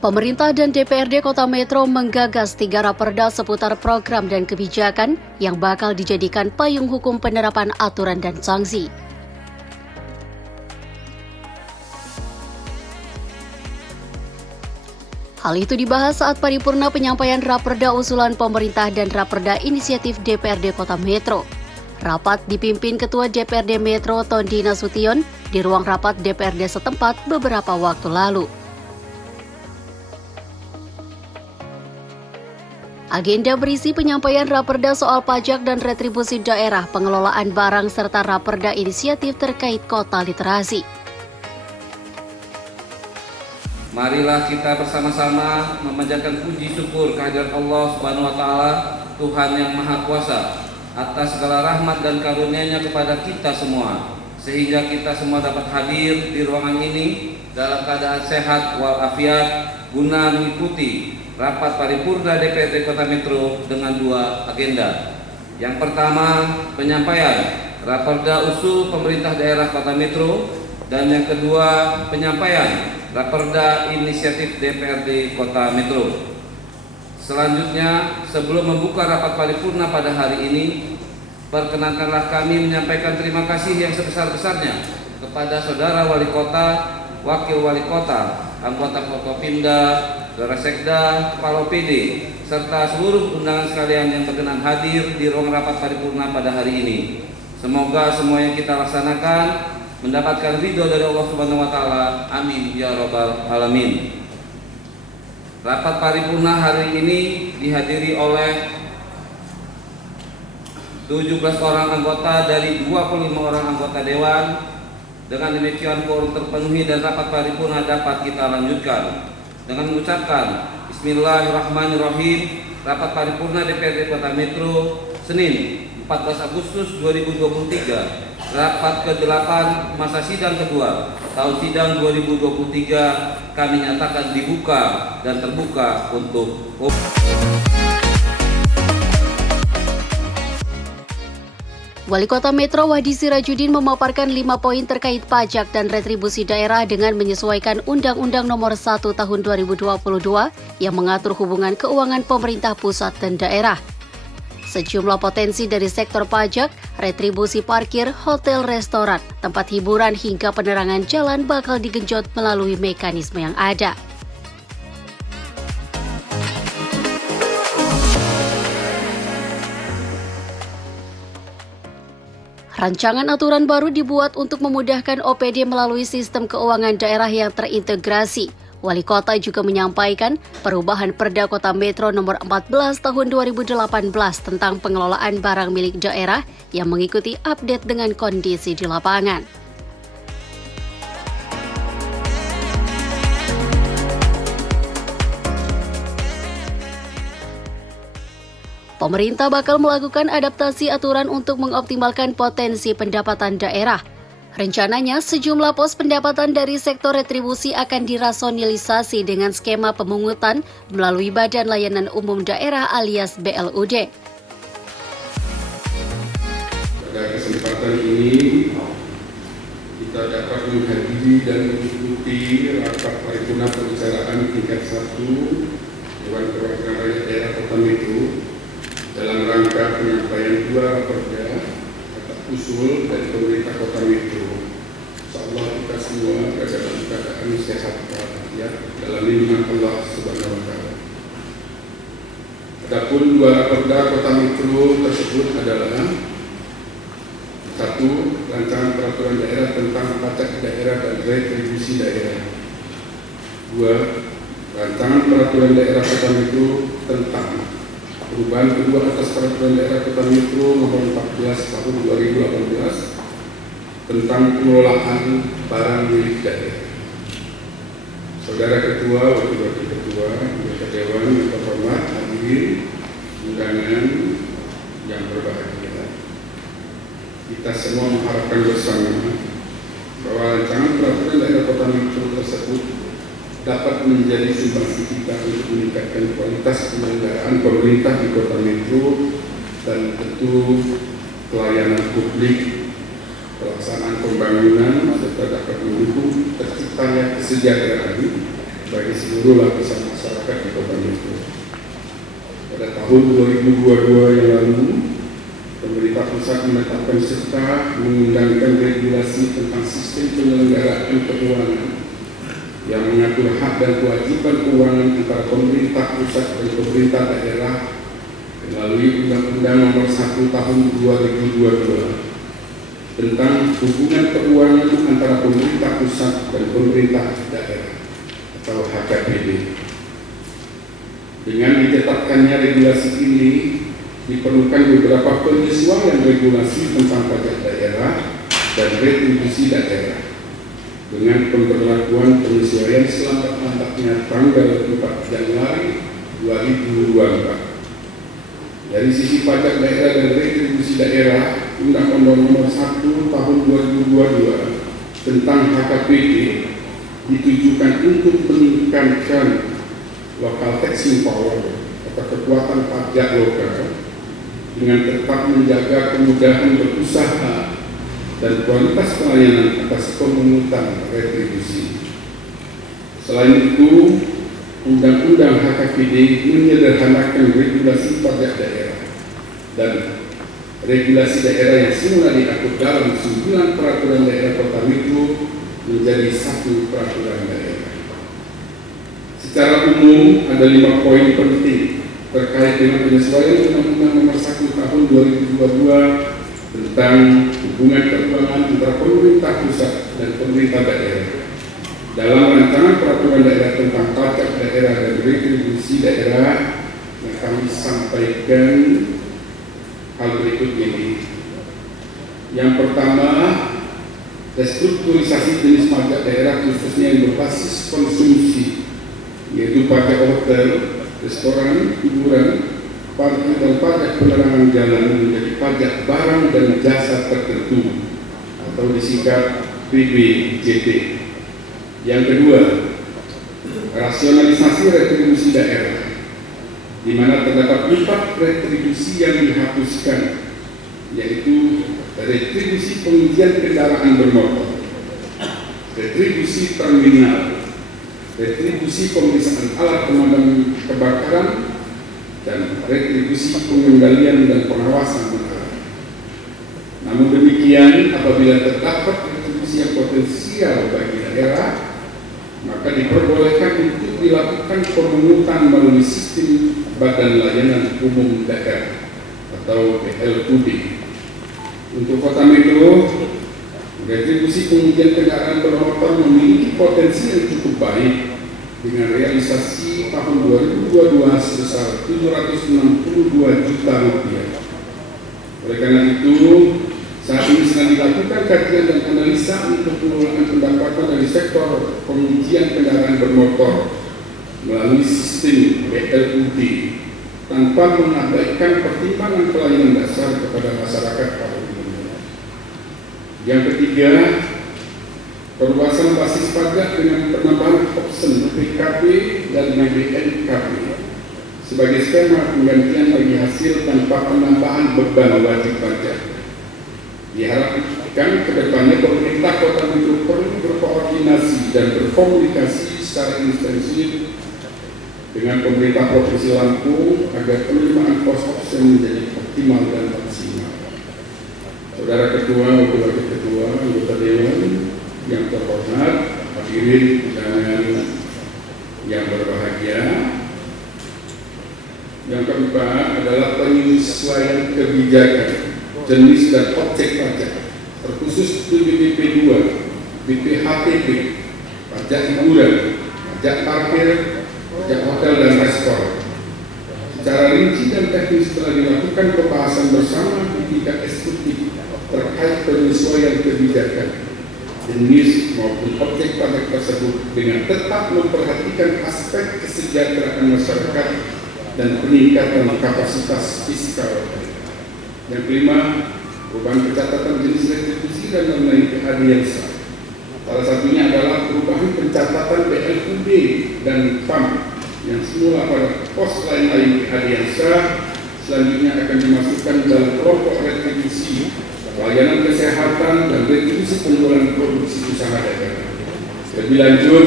Pemerintah dan DPRD Kota Metro menggagas 3 raperda seputar program dan kebijakan yang bakal dijadikan payung hukum penerapan aturan dan sanksi. Hal itu dibahas saat paripurna penyampaian raperda usulan pemerintah dan raperda inisiatif DPRD Kota Metro. Rapat dipimpin Ketua DPRD Metro Tondi Nasution di ruang rapat DPRD setempat beberapa waktu lalu. Agenda berisi penyampaian raperda soal pajak dan retribusi daerah, pengelolaan barang, serta raperda inisiatif terkait kota literasi. Marilah kita bersama-sama memanjatkan puji syukur kehadirat Allah Subhanahu wa Ta'ala, Tuhan yang Maha Kuasa, atas segala rahmat dan karunia-Nya kepada kita semua, sehingga kita semua dapat hadir di ruangan ini dalam keadaan sehat walafiat guna mengikuti rapat paripurna DPRD Kota Metro dengan 2 agenda. Yang pertama, penyampaian raperda usul pemerintah daerah Kota Metro, dan yang kedua, penyampaian raperda inisiatif DPRD Kota Metro. Selanjutnya, sebelum membuka rapat paripurna pada hari ini, perkenankanlah kami menyampaikan terima kasih yang sebesar-besarnya kepada Saudara Wali Kota, Wakil Wali Kota, anggota Forkopimda, Saudara Sekda, Kepala OPD, serta seluruh undangan sekalian yang berkenan hadir di ruang rapat paripurna pada hari ini. Semoga semua yang kita laksanakan mendapatkan ridho dari Allah Subhanahu wa Ta'ala. Amin ya rabbal alamin. Rapat paripurna hari ini dihadiri oleh 17 orang anggota dari 25 orang anggota dewan. Dengan demikian quorum terpenuhi dan rapat paripurna dapat kita lanjutkan dengan mengucapkan Bismillahirrahmanirrahim. Rapat paripurna DPRD Kota Metro Senin 14 Agustus 2023, rapat ke-8 masa sidang kedua tahun sidang 2023 kami nyatakan dibuka dan terbuka untuk Wali Kota Metro Wahdi Sirajudin memaparkan 5 poin terkait pajak dan retribusi daerah dengan menyesuaikan Undang-Undang Nomor 1 Tahun 2022 yang mengatur hubungan keuangan pemerintah pusat dan daerah. Sejumlah potensi dari sektor pajak, retribusi parkir, hotel, restoran, tempat hiburan hingga penerangan jalan bakal digenjot melalui mekanisme yang ada. Rancangan aturan baru dibuat untuk memudahkan OPD melalui sistem keuangan daerah yang terintegrasi. Wali Kota juga menyampaikan perubahan Perda Kota Metro Nomor 14 Tahun 2018 tentang pengelolaan barang milik daerah yang mengikuti update dengan kondisi di lapangan. Pemerintah bakal melakukan adaptasi aturan untuk mengoptimalkan potensi pendapatan daerah. Rencananya, sejumlah pos pendapatan dari sektor retribusi akan dirasionalisasi dengan skema pemungutan melalui Badan Layanan Umum Daerah alias BLUD. Pada kesempatan ini, kita dapat menghadiri dan mengikuti rapat paripurna pembicaraan tingkat 1 Dewan Perwakilan Rakyat Daerah Kota Metro dalam rangka penyampaian 2 raperda atau usul dari pemerintah Kota Metro. Insyaallah kita semua berada dalam keadaan sehat walafiat dalam lindungan Allah Subhanahu wa Ta'ala. Adapun 2 raperda Kota Metro tersebut adalah: 1. Rancangan peraturan daerah tentang pajak daerah dan retribusi daerah. 2. Rancangan peraturan daerah Kota Metro tentang perubahan kedua atas peraturan daerah Kota Metro Nomor 14 Tahun 2018 tentang pengelolaan barang milik daerah. Saudara Ketua, Wakil Ketua, anggota Dewan yang terhormat, hadirin undangan yang berbahagia. Kita semua mengharapkan bersama bahwa rancangan peraturan daerah Kota Metro tersebut dapat menjadi sumbangsi kita untuk meningkatkan kualitas penyelenggaraan pemerintah di Kota Metro dan tentu pelayanan publik, pelaksanaan pembangunan, serta dapat mendukung terciptanya kesejahteraan bagi seluruh lapisan masyarakat di Kota Metro. Pada tahun 2022 yang lalu, pemerintah pusat menetapkan serta mengundangkan regulasi tentang sistem penyelenggaraan keuangan yang mengatur hak dan kewajiban keuangan antara pemerintah pusat dan pemerintah daerah melalui Undang-Undang Nomor 1 Tahun 2022 tentang hubungan keuangan antara pemerintah pusat dan pemerintah daerah atau HKPD. Dengan ditetapkannya regulasi ini, diperlukan beberapa penyesuaian regulasi tentang pajak daerah dan retribusi daerah dengan pemberlakuan penyesuaian selambat-lambatnya tanggal 4 Januari 2024. Dari sisi pajak daerah dan retribusi daerah, Undang-Undang Nomor 1 Tahun 2022 tentang HKPD ditujukan untuk meningkatkan local taxing power atau kekuatan pajak lokal dengan tetap menjaga kemudahan berusaha dan kualitas pelayanan atas pemungutan retribusi. Selain itu, Undang-Undang HKPD menyederhanakan regulasi pajak daerah dan regulasi daerah yang semula diatur dalam 9 peraturan daerah Kota Metro menjadi 1 peraturan daerah. Secara umum ada 5 poin penting terkait dengan penyesuaian Undang-Undang Nomor 1 Tahun 2022 tentang hubungan keuangan antara pemerintah pusat dan pemerintah daerah. Dalam rancangan peraturan daerah tentang pajak daerah dan retribusi daerah yang kami sampaikan hal berikut ini. Yang pertama, restrukturisasi jenis pajak daerah khususnya yang berbasis konsumsi, yaitu pajak hotel, restoran, hiburan, parkir dan pajak penerangan jalan menjadi pajak barang dan jasa tertentu atau disingkat PBJT. Yang kedua, rasionalisasi retribusi daerah, di mana terdapat 4 retribusi yang dihapuskan, yaitu retribusi pengujian kendaraan bermotor, retribusi terminal, retribusi pemeriksaan alat pemadam kebakaran, dan retribusi pengendalian dan pengawasan menara. Namun demikian, apabila terdapat retribusi yang potensial bagi daerah, maka diperbolehkan untuk dilakukan pemungutan melalui sistem Badan Layanan Umum Daerah atau BLUD. Untuk Kota Metro, retribusi pengujian kendaraan bermotor memiliki potensi yang cukup baik dengan realisasi tahun 2022 sebesar 762 juta rupiah. Oleh karena itu, saat ini sedang dilakukan kajian dan analisa untuk pengelolaan pendapatan dari sektor pengujian kendaraan bermotor melalui sistem BLUD tanpa mengabaikan pertimbangan pelayanan dasar kepada masyarakat pada umumnya. Yang ketiga, perluasan basis pajak dengan penambahan opsi PKB dan BNKB sebagai skema penggantian bagi hasil tanpa penambahan beban wajib pajak. Diharapkan kedepannya pemerintah Kota Metro perlu berkoordinasi dan berkomunikasi secara intensif dengan pemerintah Provinsi Lampung agar penerimaan cost option menjadi optimal dan maksimal. Saudara Ketua, Wakil Ketua, anggota Dewan yang terhormat, hadirin undangan yang berbahagia. Yang keempat adalah penyesuaian kebijakan jenis dan objek pajak terkhusus BPP 2, BPHTP, pajak hiburan, pajak parkir, pajak hotel dan restoran. Secara rinci dan teknis telah dilakukan pembahasan bersama di tingkat eksekutif terkait penyesuaian kebijakan jenis maupun objek pajak tersebut dengan tetap memperhatikan aspek kesejahteraan masyarakat dan peningkatan kapasitas fiskal. Yang kelima, perubahan pencatatan jenis retribusi dan lain-lain keadilan. Salah satunya adalah perubahan pencatatan BLUD dan PAM yang semula pada pos lain-lain keadilan selanjutnya akan dimasukkan dalam kelompok retribusi pelayanan kesehatan dan retribusi penjualan produksi usaha daerah. Lebih lanjut,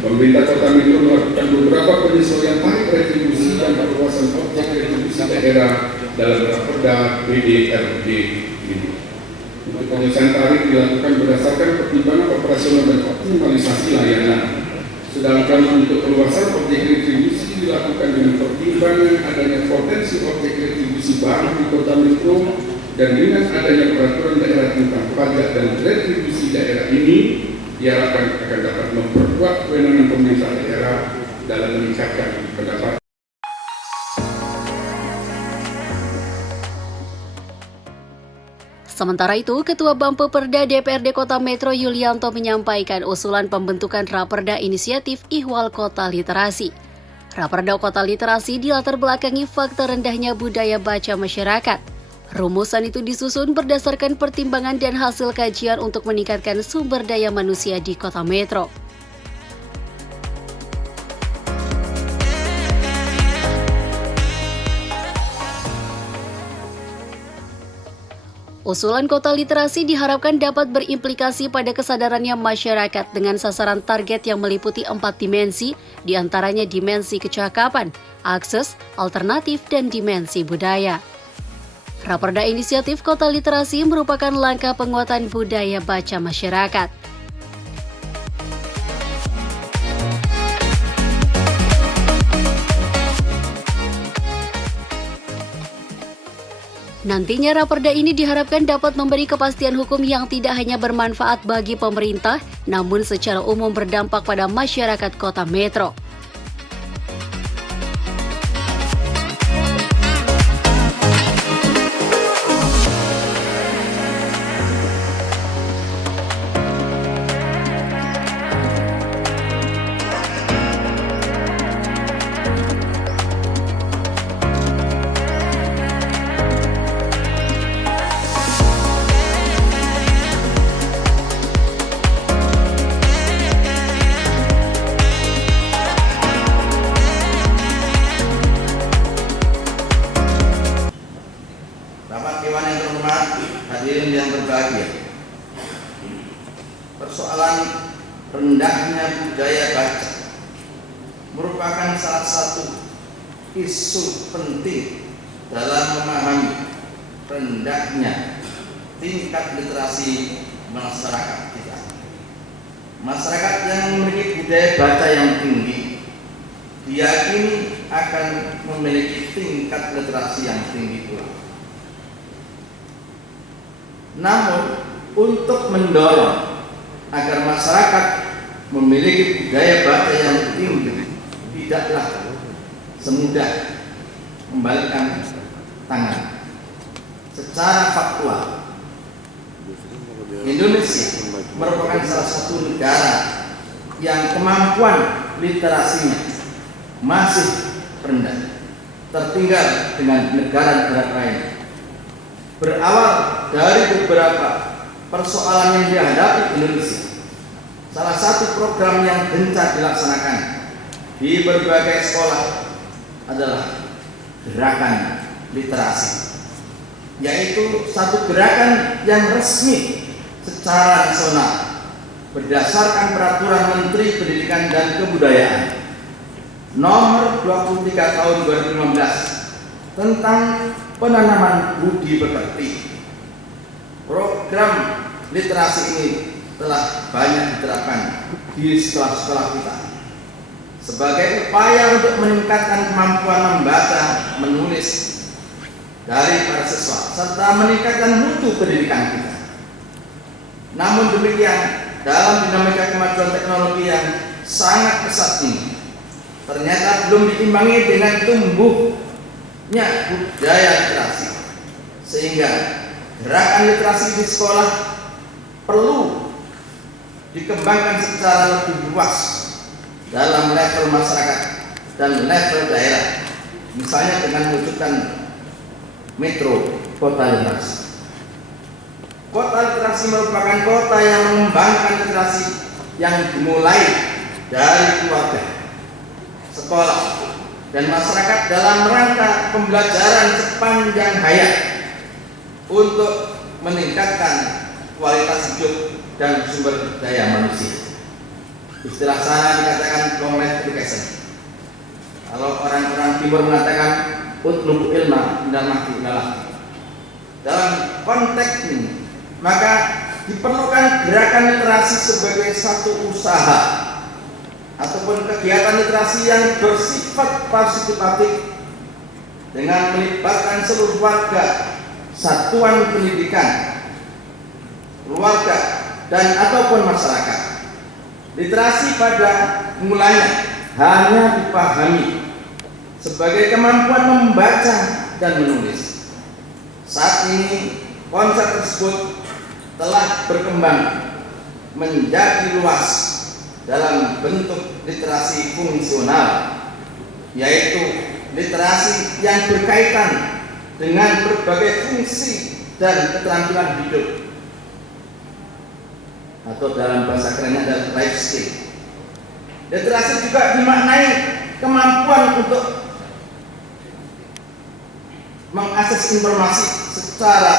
Pemerintah Kota Metro melakukan beberapa penyesuaian tarif retribusi dan perluasan objek retribusi daerah dalam Raperda PDRD ini. Untuk penyesuaian tarif dilakukan berdasarkan pertimbangan operasional dan optimalisasi layanan. Sedangkan untuk perluasan objek retribusi dilakukan dengan pertimbangan adanya potensi objek retribusi baru di Kota Metro dan dengan adanya peraturan daerah tentang pajak dan retribusi daerah ini diharapkan akan dapat memperkuat kewenangan pemerintah daerah dalam meningkatkan pendapatan. Sementara itu, Ketua Bampeperda DPRD Kota Metro Yulianto menyampaikan usulan pembentukan Raperda Inisiatif Ihwal Kota Literasi. Raperda Kota Literasi dilatar belakangi fakta rendahnya budaya baca masyarakat. Rumusan itu disusun berdasarkan pertimbangan dan hasil kajian untuk meningkatkan sumber daya manusia di Kota Metro. Usulan kota literasi diharapkan dapat berimplikasi pada kesadarannya masyarakat dengan sasaran target yang meliputi 4 dimensi, diantaranya dimensi kecakapan, akses, alternatif, dan dimensi budaya. Raperda Inisiatif Kota Literasi merupakan langkah penguatan budaya baca masyarakat. Nantinya Raperda ini diharapkan dapat memberi kepastian hukum yang tidak hanya bermanfaat bagi pemerintah, namun secara umum berdampak pada masyarakat Kota Metro. Hadirin yang berbahagia, persoalan rendahnya budaya baca merupakan salah satu isu penting dalam memahami rendahnya tingkat literasi masyarakat kita. Masyarakat yang memiliki budaya baca yang tinggi diyakini akan memiliki tingkat literasi yang tinggi pula. Namun, untuk mendorong agar masyarakat memiliki budaya baca yang tinggi, tidaklah semudah membalikkan tangan. Secara faktual, Indonesia merupakan salah satu negara yang kemampuan literasinya masih rendah, tertinggal dengan negara-negara lain. Berawal dari beberapa persoalan yang dihadapi Indonesia, salah satu program yang gencar dilaksanakan di berbagai sekolah adalah gerakan literasi, yaitu satu gerakan yang resmi secara nasional berdasarkan Peraturan Menteri Pendidikan dan Kebudayaan Nomor 23 Tahun 2015 tentang penanaman budi pekerti. Program literasi ini telah banyak diterapkan di sekolah-sekolah kita sebagai upaya untuk meningkatkan kemampuan membaca, menulis dari para siswa serta meningkatkan mutu pendidikan kita. Namun demikian, dalam dinamika kemajuan teknologi yang sangat pesat ini, ternyata belum diimbangi dengan tumbuhnya budaya literasi, sehingga gerakan literasi di sekolah perlu dikembangkan secara lebih luas dalam level masyarakat dan level daerah, misalnya dengan mewujudkan metro kota literasi. Kota literasi merupakan kota yang mengembangkan literasi yang dimulai dari keluarga, sekolah, dan masyarakat dalam rangka pembelajaran sepanjang hayat untuk meningkatkan kualitas hidup dan sumber daya manusia. Istilah sana dikatakan long-life education. Kalau orang-orang timur mengatakan utlubu ilma minal mahdi ilal lahdi. Dalam konteks ini, maka diperlukan gerakan literasi sebagai satu usaha ataupun kegiatan literasi yang bersifat partisipatif dengan melibatkan seluruh warga, satuan pendidikan, keluarga, dan ataupun masyarakat. Literasi pada mulanya hanya dipahami sebagai kemampuan membaca dan menulis. Saat ini konsep tersebut telah berkembang menjadi luas dalam bentuk literasi fungsional, yaitu literasi yang berkaitan dengan berbagai fungsi dan keterampilan hidup, atau dalam bahasa kerennya adalah life skill. Literasi juga dimaknai kemampuan untuk mengakses informasi secara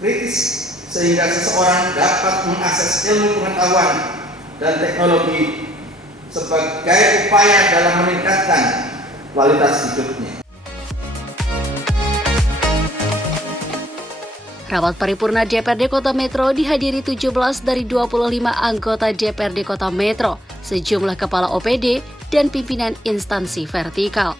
kritis sehingga seseorang dapat mengakses ilmu pengetahuan dan teknologi sebagai upaya dalam meningkatkan kualitas hidupnya. Rapat paripurna DPRD Kota Metro dihadiri 17 dari 25 anggota DPRD Kota Metro, sejumlah kepala OPD, dan pimpinan instansi vertikal.